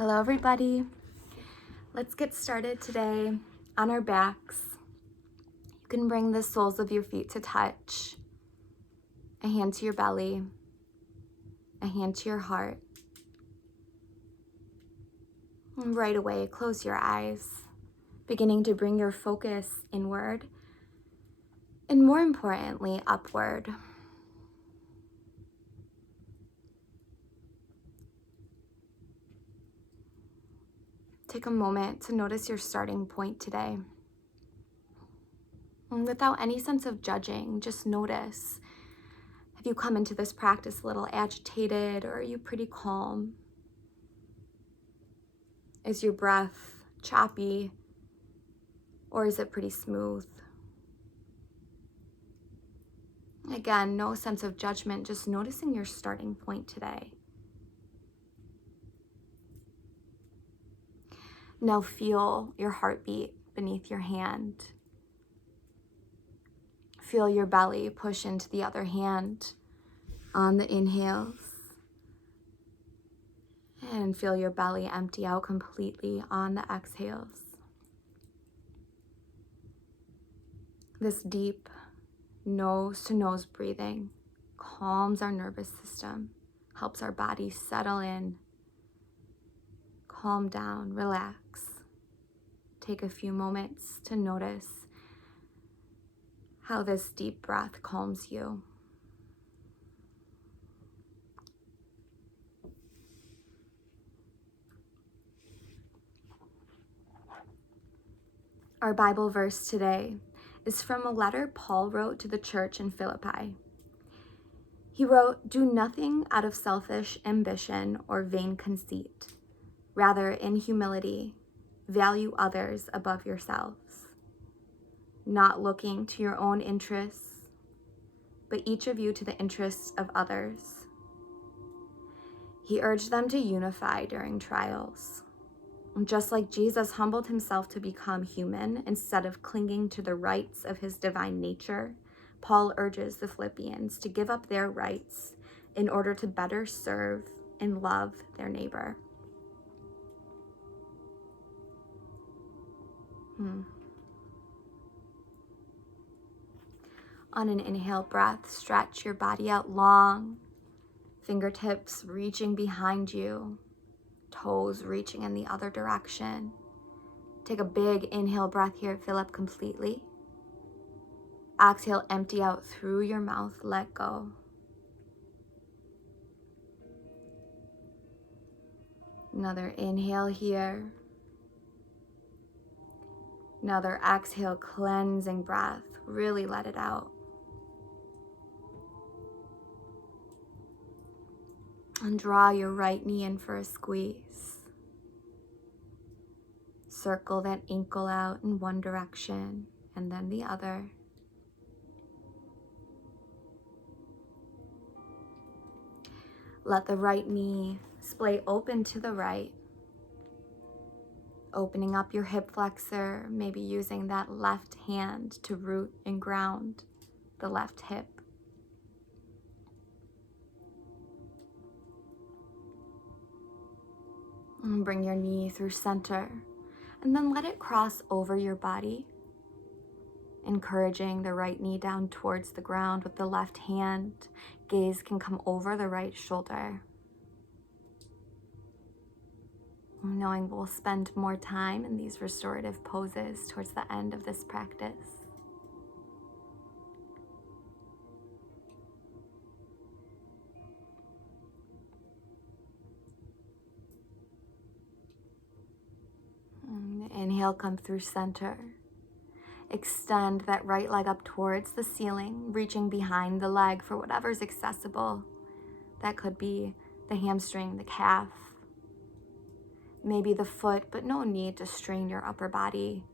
Hello everybody. Let's get started today on our backs. You can bring the soles of your feet to touch, a hand to your belly, a hand to your heart. And right away, close your eyes, beginning to bring your focus inward and more importantly, upward. Take a moment to notice your starting point today. And without any sense of judging, just notice. Have you come into this practice a little agitated, or are you pretty calm? Is your breath choppy, or is it pretty smooth? Again, no sense of judgment, just noticing your starting point today. Now feel your heartbeat beneath your hand. Feel your belly push into the other hand on the inhales. And feel your belly empty out completely on the exhales. This deep nose to nose breathing calms our nervous system, helps our body settle in, calm down, relax. Take a few moments to notice how this deep breath calms you. Our Bible verse today is from a letter Paul wrote to the church in Philippi. He wrote, "Do nothing out of selfish ambition or vain conceit. Rather, in humility, value others above yourselves, not looking to your own interests, but each of you to the interests of others." He urged them to unify during trials. Just like Jesus humbled himself to become human instead of clinging to the rights of his divine nature, Paul urges the Philippians to give up their rights in order to better serve and love their neighbor. On an inhale breath, stretch your body out long, fingertips reaching behind you, toes reaching in the other direction. Take a big inhale breath here, fill up completely. Exhale, empty out through your mouth, let go. Another inhale here. Another exhale, cleansing breath, really let it out. And draw your right knee in for a squeeze. Circle that ankle out in one direction and then the other. Let the right knee splay open to the right. Opening up your hip flexor, maybe using that left hand to root and ground the left hip. And bring your knee through center, and then let it cross over your body, encouraging the right knee down towards the ground with the left hand. Gaze can come over the right shoulder. Knowing we'll spend more time in these restorative poses towards the end of this practice. Inhale, come through center. Extend that right leg up towards the ceiling, reaching behind the leg for whatever's accessible. That could be the hamstring, the calf, maybe the foot, but no need to strain your upper body.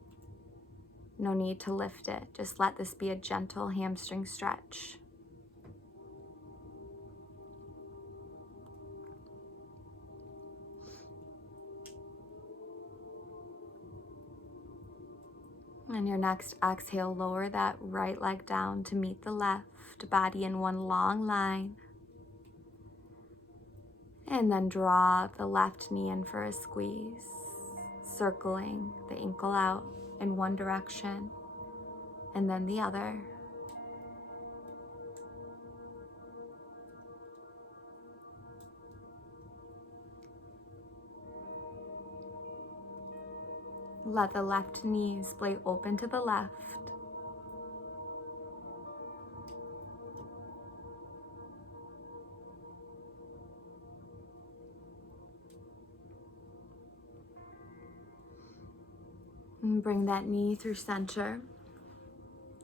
No need to lift it. Just let this be a gentle hamstring stretch. And your next exhale, lower that right leg down to meet the left, body in one long line. And then draw the left knee in for a squeeze, circling the ankle out in one direction and then the other. Let the left knee splay open to the left. And bring that knee through center.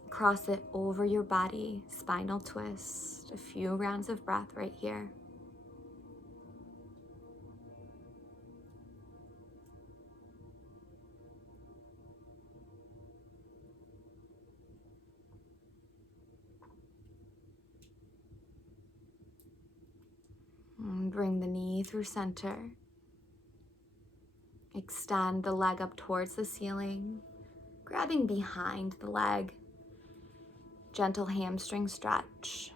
Cross it over your body, spinal twist. A few rounds of breath right here. And bring the knee through center. Extend the leg up towards the ceiling, grabbing behind the leg. Gentle hamstring stretch.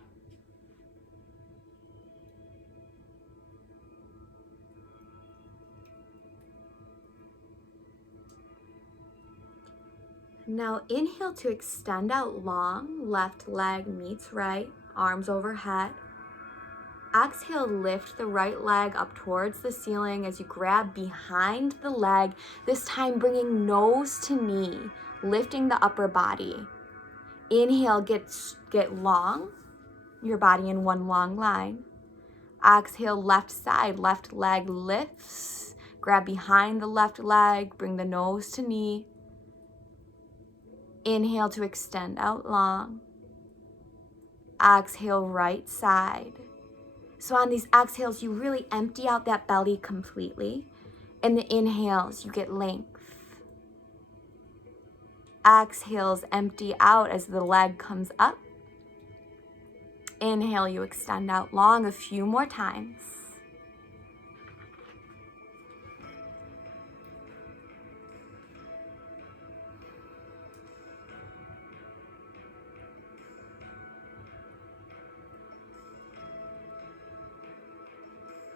Now inhale to extend out long, left leg meets right, arms overhead. Exhale, lift the right leg up towards the ceiling as you grab behind the leg, this time bringing nose to knee, lifting the upper body. Inhale, get long, your body in one long line. Exhale, left side, left leg lifts, grab behind the left leg, bring the nose to knee. Inhale to extend out long. Exhale, right side. So on these exhales, you really empty out that belly completely. And the inhales, you get length. Exhales, empty out as the leg comes up. Inhale, you extend out long a few more times.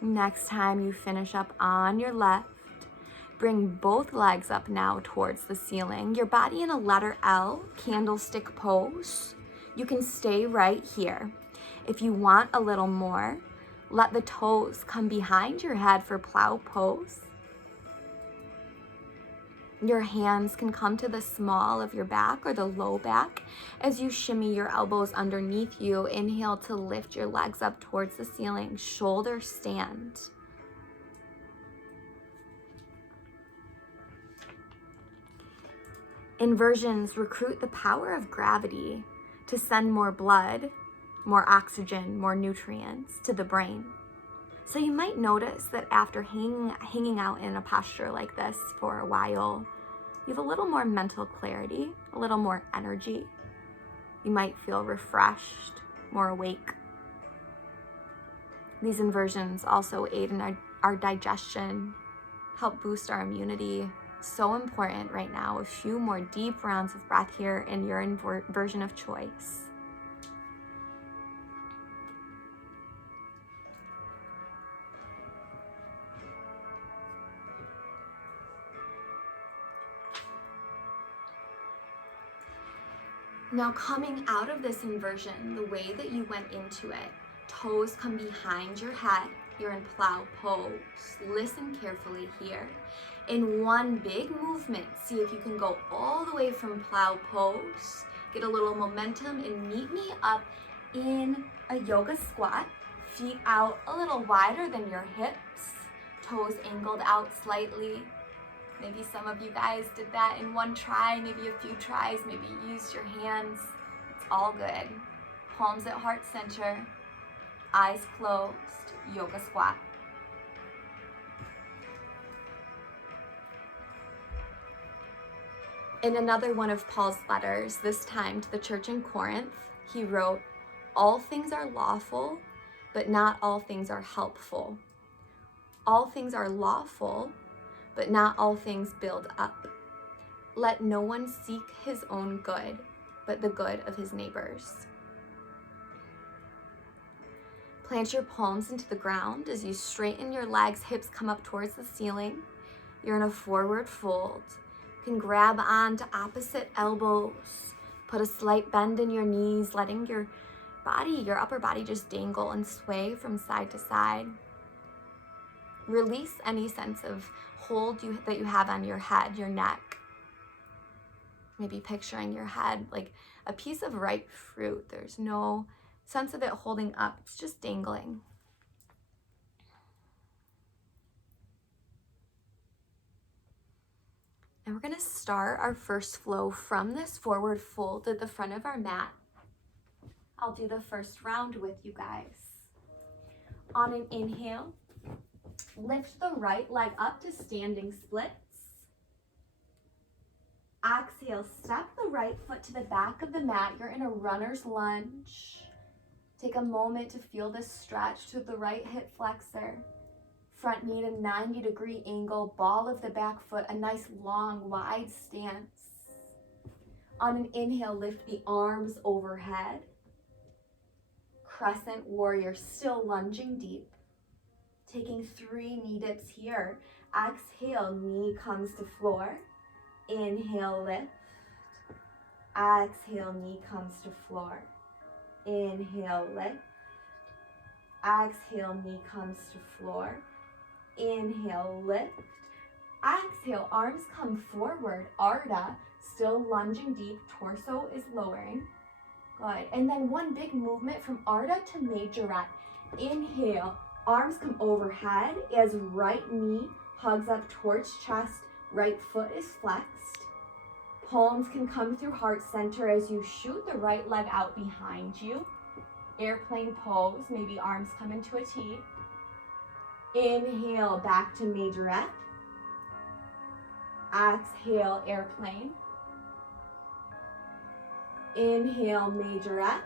Next time you finish up on your left, bring both legs up now towards the ceiling. Your body in a letter L, candlestick pose. You can stay right here. If you want a little more, let the toes come behind your head for plow pose. Your hands can come to the small of your back or the low back as you shimmy your elbows underneath you. Inhale to lift your legs up towards the ceiling, shoulder stand. Inversions recruit the power of gravity to send more blood, more oxygen, more nutrients to the brain. So you might notice that after hanging out in a posture like this for a while, you have a little more mental clarity, a little more energy. You might feel refreshed, more awake. These inversions also aid in our digestion, help boost our immunity. So important right now. A few more deep rounds of breath here in your inversion of choice. Now coming out of this inversion, the way that you went into it, toes come behind your head. You're in plow pose. Listen carefully here. In one big movement, see if you can go all the way from plow pose, get a little momentum and meet me up in a yoga squat. Feet out a little wider than your hips, toes angled out slightly. Maybe some of you guys did that in one try, maybe a few tries, maybe you used your hands. It's all good. Palms at heart center, eyes closed, yoga squat. In another one of Paul's letters, this time to the church in Corinth, he wrote, "All things are lawful, but not all things are helpful. All things are lawful, but not all things build up. Let no one seek his own good, but the good of his neighbors." Plant your palms into the ground as you straighten your legs, hips come up towards the ceiling. You're in a forward fold. You can grab onto opposite elbows. Put a slight bend in your knees, letting your upper body just dangle and sway from side to side. Release any sense of hold that you have on your head, your neck. Maybe picturing your head like a piece of ripe fruit. There's no sense of it holding up, it's just dangling. And we're gonna start our first flow from this forward fold at the front of our mat. I'll do the first round with you guys. On an inhale, lift the right leg up to standing splits. Exhale, step the right foot to the back of the mat. You're in a runner's lunge. Take a moment to feel this stretch to the right hip flexor. Front knee to 90-degree angle, ball of the back foot, a nice long, wide stance. On an inhale, lift the arms overhead. Crescent warrior, still lunging deep. Taking 3 knee dips here. Exhale, knee comes to floor. Inhale, lift. Exhale, knee comes to floor. Inhale, lift. Exhale, knee comes to floor. Inhale, lift. Exhale, arms come forward. Ardha, still lunging deep. Torso is lowering. Good. And then one big movement from Ardha to Majorette. Inhale, arms come overhead as right knee hugs up towards chest. Right foot is flexed. Palms can come through heart center as you shoot the right leg out behind you. Airplane pose, maybe arms come into a T. Inhale, back to Majorette. Exhale, airplane. Inhale, Majorette.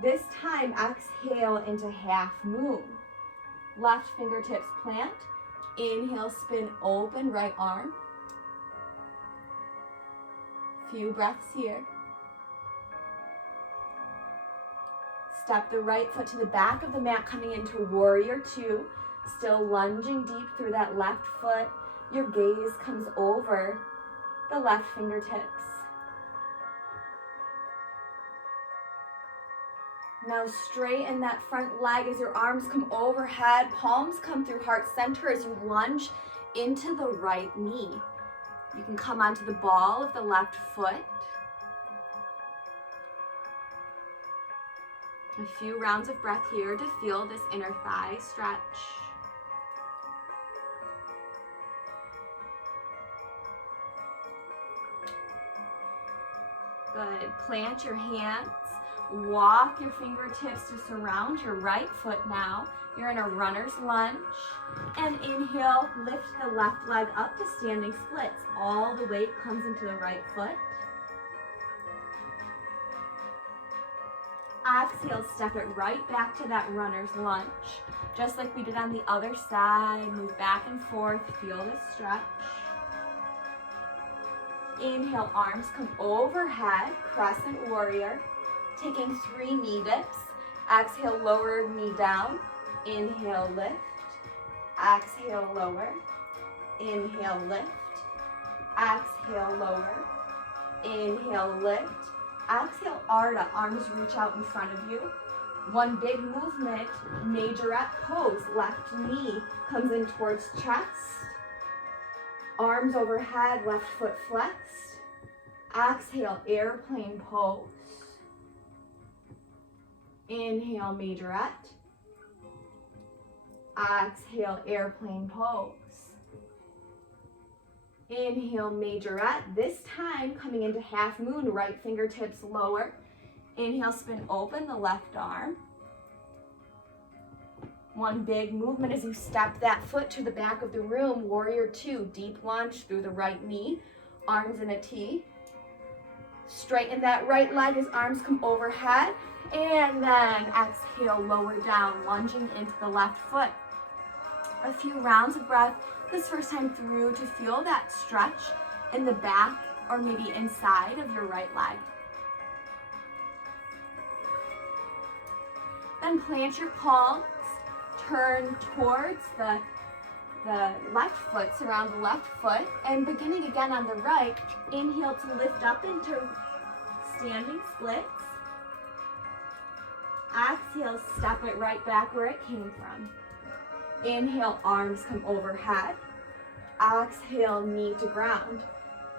This time, exhale into half moon. Left fingertips plant. Inhale, spin open, right arm. Few breaths here. Step the right foot to the back of the mat, coming into warrior 2. Still lunging deep through that left foot. Your gaze comes over the left fingertips. Now straighten that front leg as your arms come overhead. Palms come through heart center as you lunge into the right knee. You can come onto the ball of the left foot. A few rounds of breath here to feel this inner thigh stretch. Good. Plant your hands. Walk your fingertips to surround your right foot now. You're in a runner's lunge. And inhale, lift the left leg up to standing splits. All the weight comes into the right foot. Exhale, step it right back to that runner's lunge. Just like we did on the other side, move back and forth, feel this stretch. Inhale, arms come overhead, crescent warrior. Taking 3 knee dips. Exhale, lower knee down. Inhale, lift. Exhale, lower. Inhale, lift. Exhale, lower. Inhale, lift. Exhale, Ardha, arms reach out in front of you. One big movement, Majorette pose. Left knee comes in towards chest. Arms overhead, left foot flexed. Exhale, airplane pose. Inhale, Majorette. Exhale, airplane pose. Inhale, Majorette. This time, coming into half moon, right fingertips lower. Inhale, spin open the left arm. One big movement as you step that foot to the back of the room. Warrior 2, deep lunge through the right knee. Arms in a T. Straighten that right leg as arms come overhead. And then exhale, lower down, lunging into the left foot. A few rounds of breath this first time through to feel that stretch in the back or maybe inside of your right leg. Then plant your palms, turn towards the left foot, surround the left foot, and beginning again on the right, inhale to lift up into standing splits. Exhale, step it right back where it came from. Inhale, arms come overhead. Exhale, knee to ground.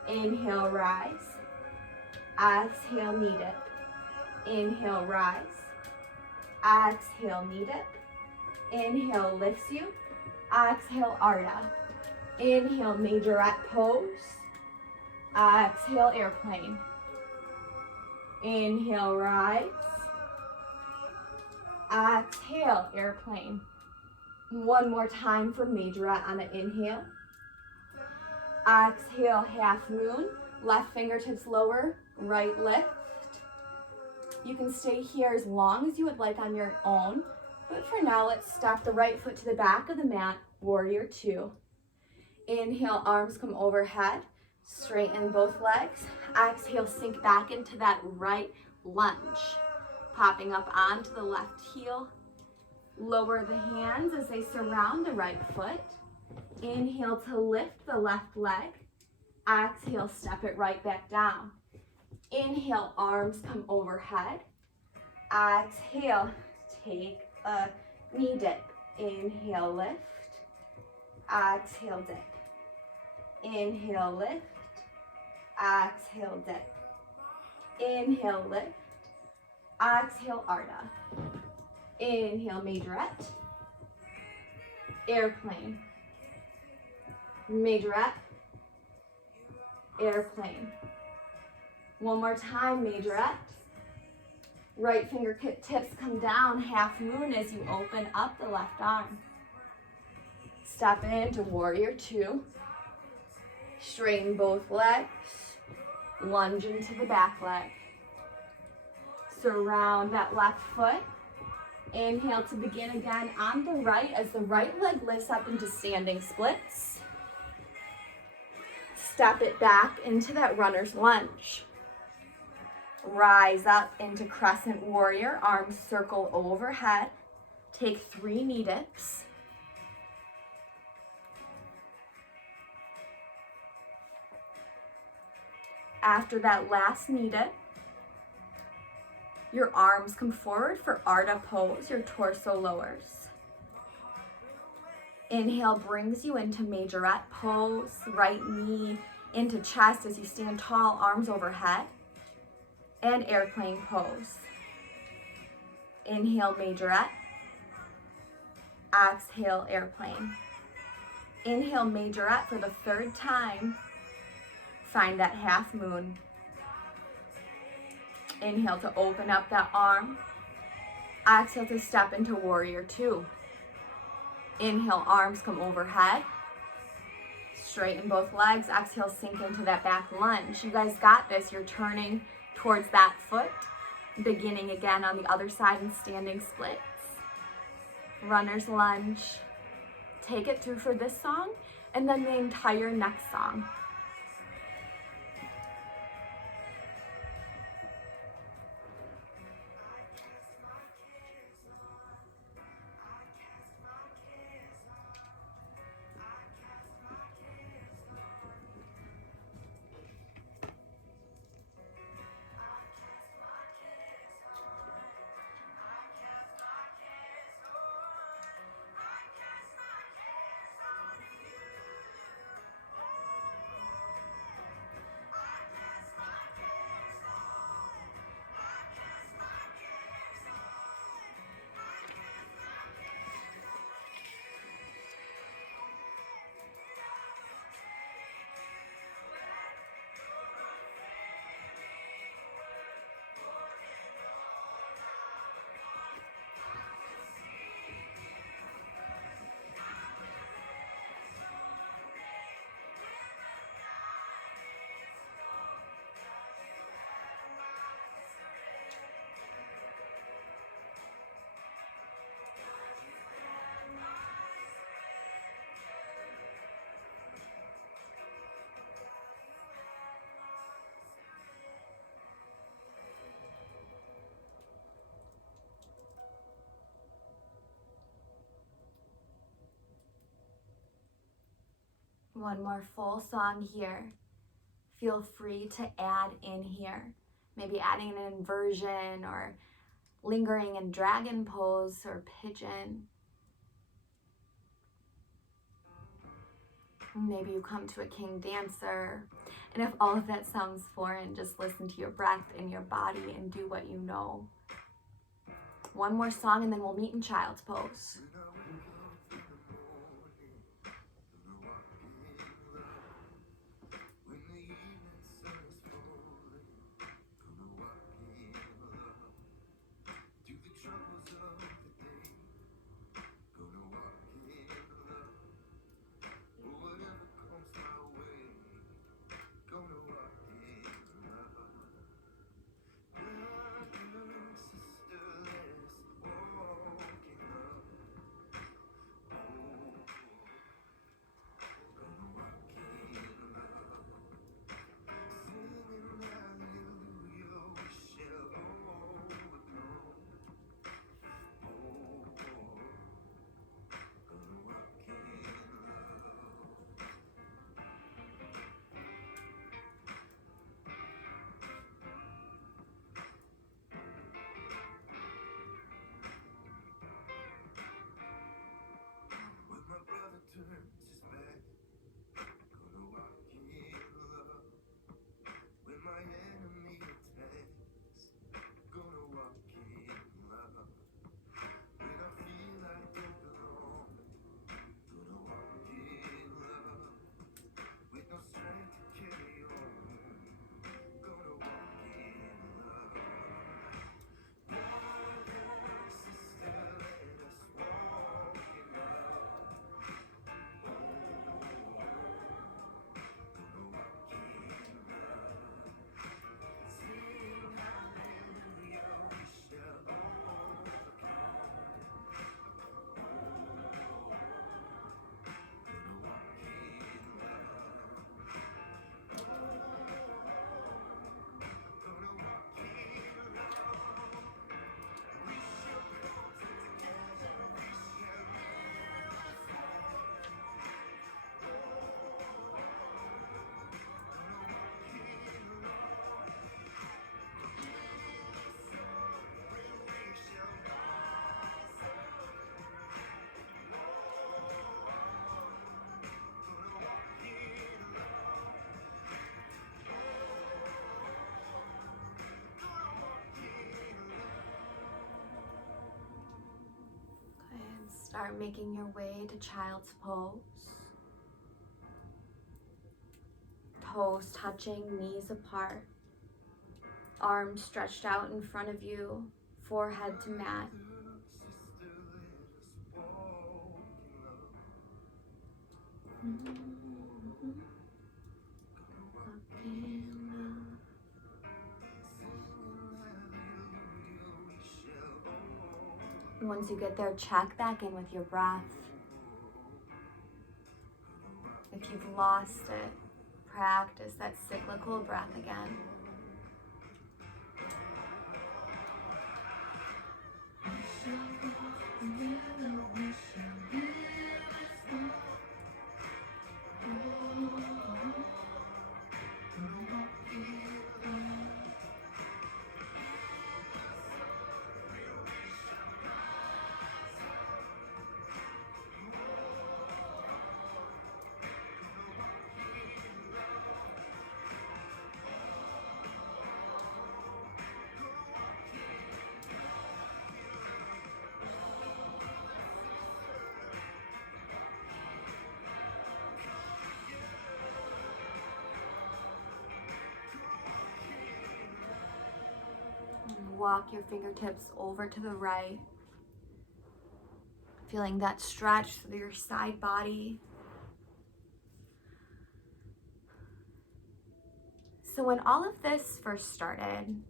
Inhale, rise. Exhale, knee dip. Inhale, rise. Exhale, knee dip. Inhale, lifts you. Exhale, Ardha. Inhale, majorette pose. Exhale, airplane. Inhale, rise. Exhale, airplane. One more time for majorette on an inhale. Exhale, half moon. Left fingertips lower, right lift. You can stay here as long as you would like on your own, but for now, let's step the right foot to the back of the mat, warrior two. Inhale, arms come overhead, straighten both legs. Exhale, sink back into that right lunge. Popping up onto the left heel. Lower the hands as they surround the right foot. Inhale to lift the left leg. Exhale, step it right back down. Inhale, arms come overhead. Exhale, take a knee dip. Inhale, lift. Exhale, dip. Inhale, lift. Exhale, dip. Inhale, lift. Exhale, Ardha. Inhale, majorette. Airplane. Majorette. Airplane. One more time, majorette. Right fingertips come down, half moon as you open up the left arm. Step into warrior two. Straighten both legs. Lunge into the back leg. Surround that left foot. Inhale to begin again on the right as the right leg lifts up into standing splits. Step it back into that runner's lunge. Rise up into crescent warrior, arms circle overhead. Take 3 knee dips. After that last knee dip, your arms come forward for Ardha pose, your torso lowers. Inhale brings you into majorette pose, right knee into chest as you stand tall, arms overhead. And airplane pose. Inhale, majorette. Exhale, airplane. Inhale, majorette for the 3rd time. Find that half moon. Inhale to open up that arm. Exhale to step into warrior two. Inhale, arms come overhead. Straighten both legs. Exhale, sink into that back lunge. You guys got this. You're turning towards that foot. Beginning again on the other side in standing splits. Runner's lunge. Take it through for this song and then the entire next song. One more full song here. Feel free to add in here. Maybe adding an inversion or lingering in dragon pose or pigeon. Maybe you come to a king dancer. And if all of that sounds foreign, just listen to your breath and your body and do what you know. One more song and then we'll meet in child's pose. Start making your way to child's pose. Toes touching, knees apart. Arms stretched out in front of you, forehead to mat. And once you get there, check back in with your breath. If you've lost it, practice that cyclical breath again. Walk your fingertips over to the right, feeling that stretch through your side body. So when all of this first started,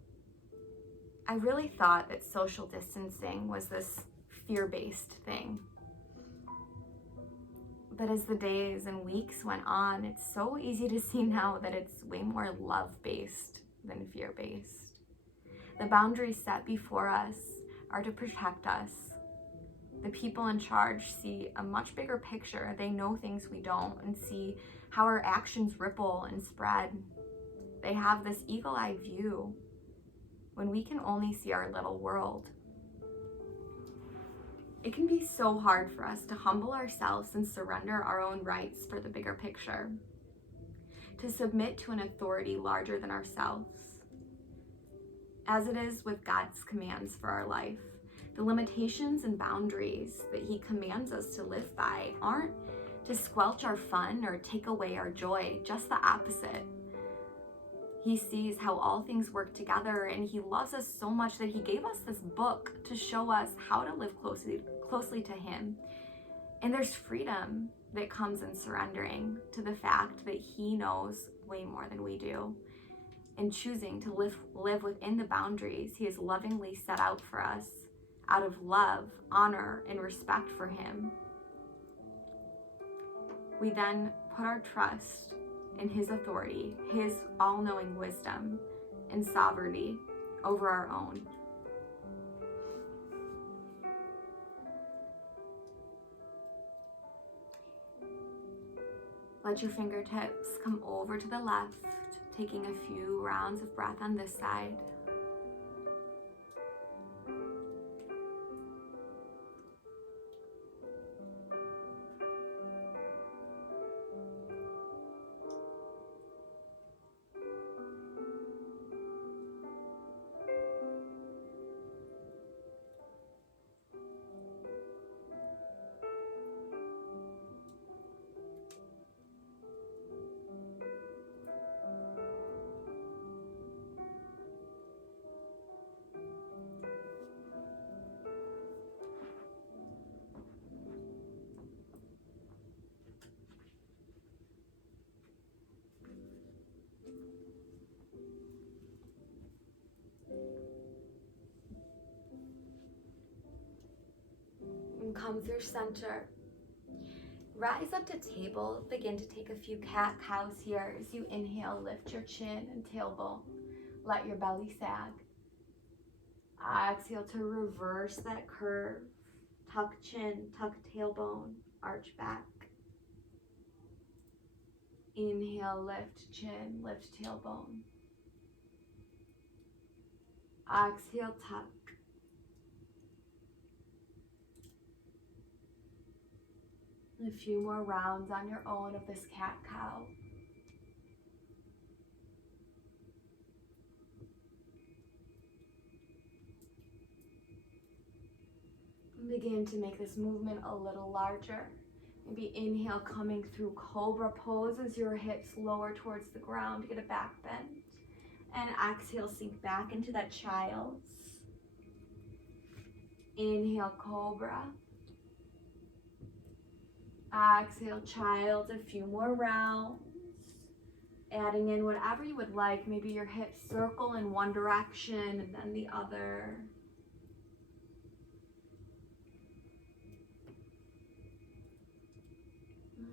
I really thought that social distancing was this fear-based thing. But as the days and weeks went on, it's so easy to see now that it's way more love-based than fear-based. The boundaries set before us are to protect us. The people in charge see a much bigger picture. They know things we don't and see how our actions ripple and spread. They have this eagle-eye view when we can only see our little world. It can be so hard for us to humble ourselves and surrender our own rights for the bigger picture, to submit to an authority larger than ourselves. As it is with God's commands for our life, the limitations and boundaries that He commands us to live by aren't to squelch our fun or take away our joy, just the opposite. He sees how all things work together, and He loves us so much that He gave us this book to show us how to live closely to Him. And there's freedom that comes in surrendering to the fact that He knows way more than we do, and choosing to live within the boundaries He has lovingly set out for us out of love, honor, and respect for Him. We then put our trust in His authority, His all-knowing wisdom and sovereignty over our own. Let your fingertips come over to the left, taking a few rounds of breath on this side. And come through center. Rise up to table. Begin to take a few cat-cows here. As you inhale, lift your chin and tailbone. Let your belly sag. Exhale to reverse that curve. Tuck chin, tuck tailbone, arch back. Inhale, lift chin, lift tailbone. Exhale, tuck. A few more rounds on your own of this cat-cow. Begin to make this movement a little larger. Maybe inhale, coming through cobra pose as your hips lower towards the ground, get a back bend. And exhale, sink back into that child's. Inhale, cobra. Exhale, child, a few more rounds. Adding in whatever you would like. Maybe your hips circle in one direction and then the other.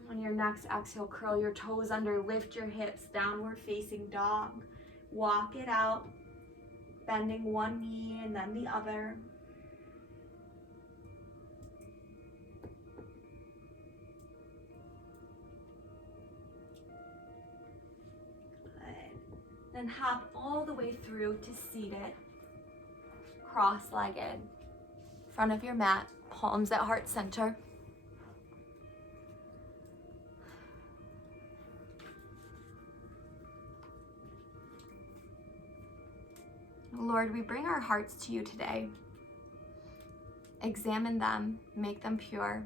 On your next exhale, curl your toes under, lift your hips, downward facing dog. Walk it out, bending one knee and then the other. Good. Then hop all the way through to seated, cross-legged. Front of your mat, palms at heart center. Lord, we bring our hearts to you today. Examine them, make them pure.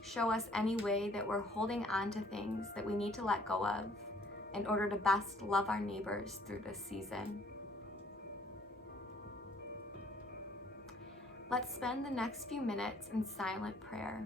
Show us any way that we're holding on to things that we need to let go of in order to best love our neighbors through this season. Let's spend the next few minutes in silent prayer.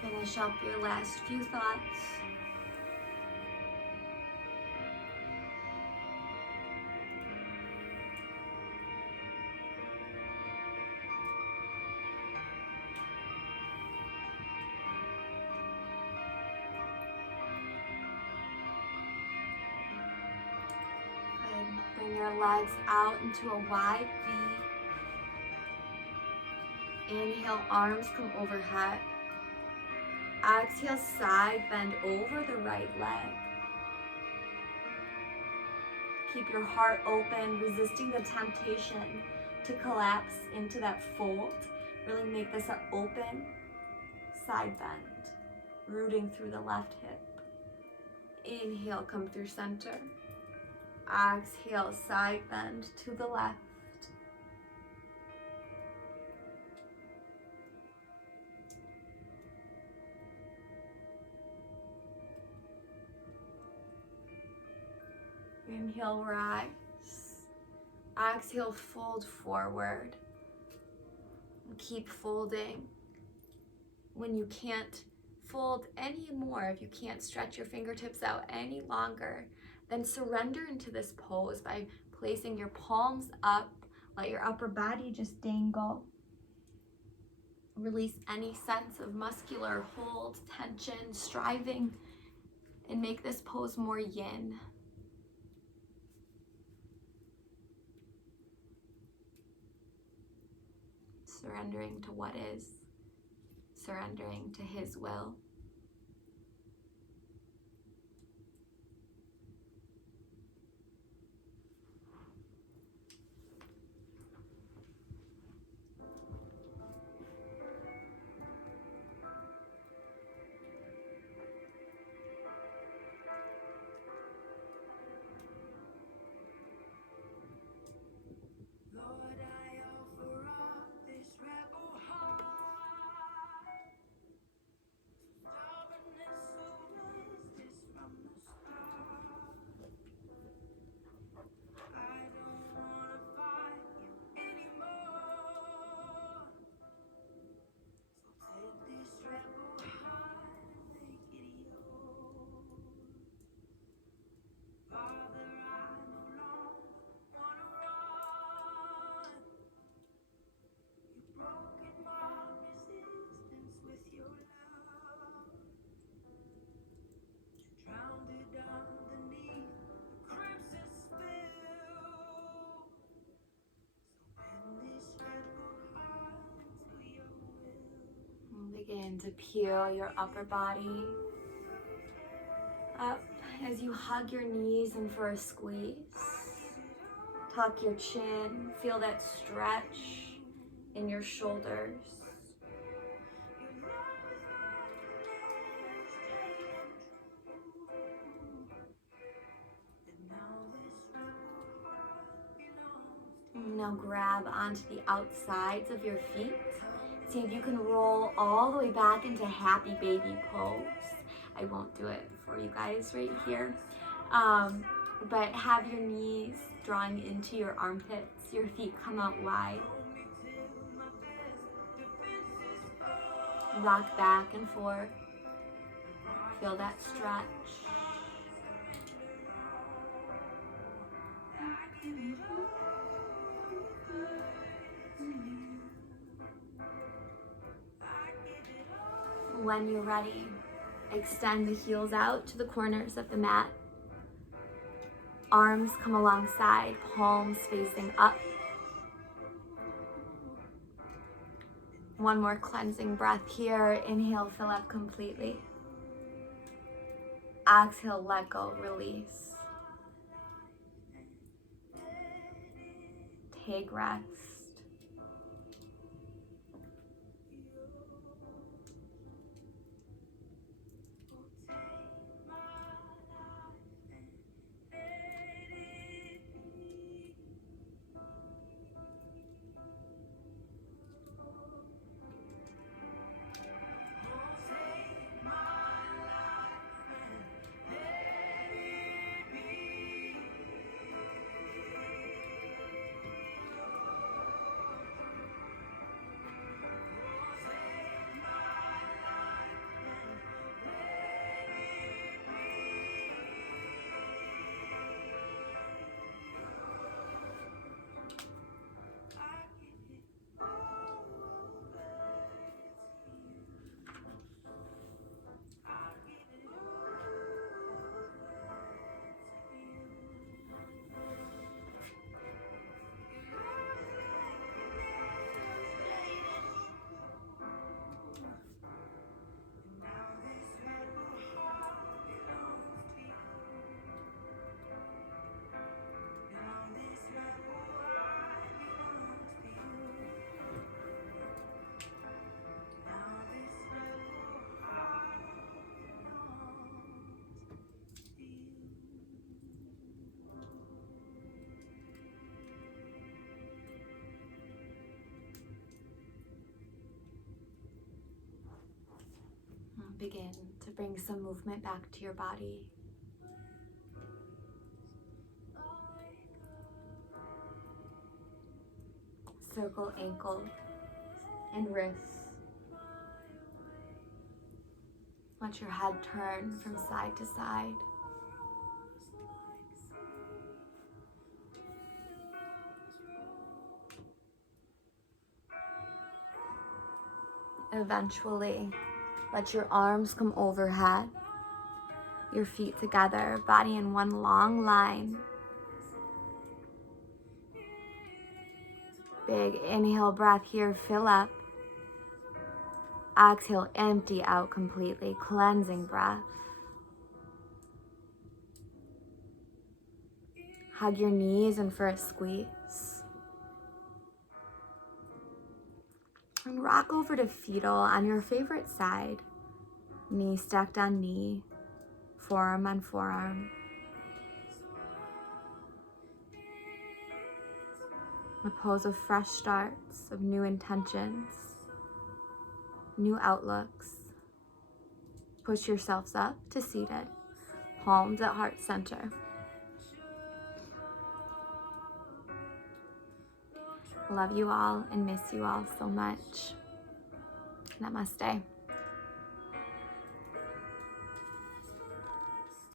Finish up your last few thoughts. And bring your legs out into a wide V. Inhale, arms come overhead. Exhale, side bend over the right leg. Keep your heart open, resisting the temptation to collapse into that fold. Really make this an open side bend, rooting through the left hip. Inhale, come through center. Exhale, side bend to the left. Inhale, rise. Exhale, fold forward. Keep folding. When you can't fold anymore, if you can't stretch your fingertips out any longer, then surrender into this pose by placing your palms up. Let your upper body just dangle. Release any sense of muscular hold, tension, striving, and make this pose more yin. Surrendering to what is, surrendering to His will. Begin to peel your upper body up as you hug your knees in for a squeeze. Tuck your chin, feel that stretch in your shoulders. Now grab onto the outsides of your feet. See if you can roll all the way back into happy baby pose. I won't do it for you guys right here. But have your knees drawing into your armpits. Your feet come out wide. Rock back and forth. Feel that stretch. When you're ready, extend the heels out to the corners of the mat. Arms come alongside, palms facing up. One more cleansing breath here. Inhale, fill up completely. Exhale, let go, release. Take rest. Begin to bring some movement back to your body. Circle ankles and wrists. Let your head turn from side to side. Eventually, let your arms come overhead, your feet together, body in one long line. Big inhale breath here, fill up. Exhale, empty out completely, cleansing breath. Hug your knees in for a squeeze. And rock over to fetal on your favorite side. Knee stacked on knee, forearm on forearm. A pose of fresh starts, of new intentions, new outlooks. Push yourselves up to seated, palms at heart center. Love you all and miss you all so much. Namaste.